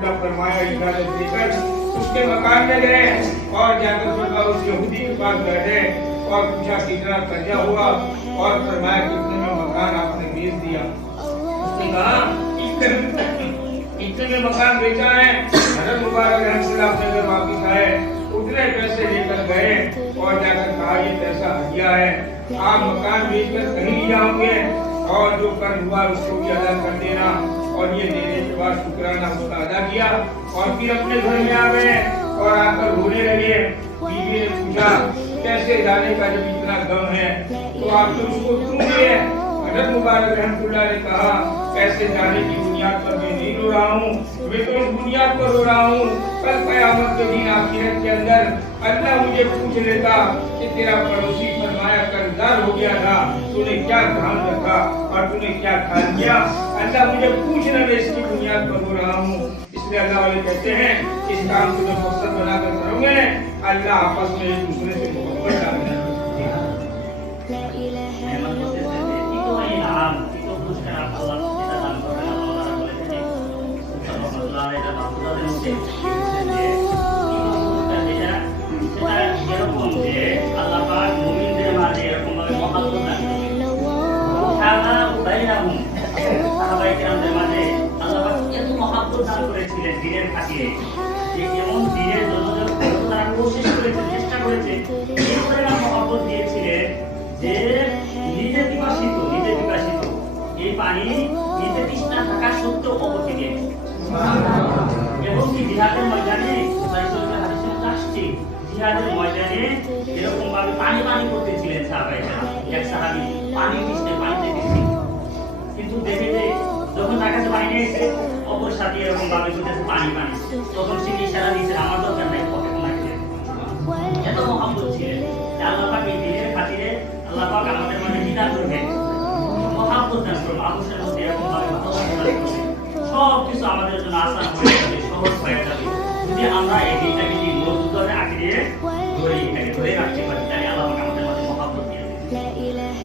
अल्लाह फरमाया इजाजत देकर उसके मकान में गए और जाकर फरमाया उस यहूदी के पास बैठे और पूछा कितना कर्जा हुआ और फरमाया कितने में मकान आपने बेच दिया। उसने कहा इतने में मकान बेचा है। हज़रत मुबारक रहमतुल्लाह अपने घर वापस आए, उतने पैसे लेकर गए और जाकर कहा ये पैसा हदिया है, आप मकान बेचकर कहीं नहीं जाओगे और जो कर्ज हुआ उसको भी अदा कर देना। और ये देने के बाद शुक्राना उसका अदा किया और फिर अपने घर में आ गए और आकर रोने लगे। बीवी ने पूछा कैसे जाने का जब इतना गम है तो आपने उसको क्यों दिए? हज़रत मुबारक रहमतुल्लाह ने कहा पैसे जाने की बुनियाद पर मैं नहीं रो रहा हूँ, मैं तो इस बुनियाद पर रो रहा हूँ कल क़यामत के दिन आखिरत के अंदर अल्लाह मुझे पूछ लेता कि तेरा पड़ोसी फरमाया कर्जदार हो गया था, तूने क्या ध्यान रखा और तूने क्या ख्याल किया। अल्लाह मुझे पूछना, मैं इसकी बुनियाद पर रो रहा हूँ। इसलिए अल्लाह वाले कहते हैं इस काम को जब मकसद बनाकर करोगे अल्लाह आपस में एक दूसरे से मोहब्बत डालेगा। পানি নিতে তৃষ্ণা থাকা সত্ত্বেও অবকে দিয়েছে এবং কি জিহাদের ময়দানে রাসূলুল্লাহ হাদিসে আসছে জিহাদের ময়দানে এরকম ভাবে পানি পানি করতেছিলেন সাহাবাইরা। এক সাহাবী পানি তৃষ্ণায় পানিতে গেছে, কিন্তু দেখে যে যখন তার কাছে পানি এসে অপর সাথে এরকম ভাবে করতেছে পানি পানি, তখন সে ইশারা দিয়েছে আমার দরকার নাই, পকেট মারতে। এত মহব্বত ছিলেন আল্লাহ পাক এই দিনের খাতিরে আল্লাহ পাক আমাদের মনে হিদায়াত করবেন, মহব্বত দান করবেন, মানুষের মধ্যে এরকম ভাবে ভালোবাসা দান করবেন। সব কিছু আমাদের জন্য আসান হয়ে যাবে, সহজ হয়ে যাবে যদি আমরা এই দিনটাকে মজবুত করে আঁকড়ে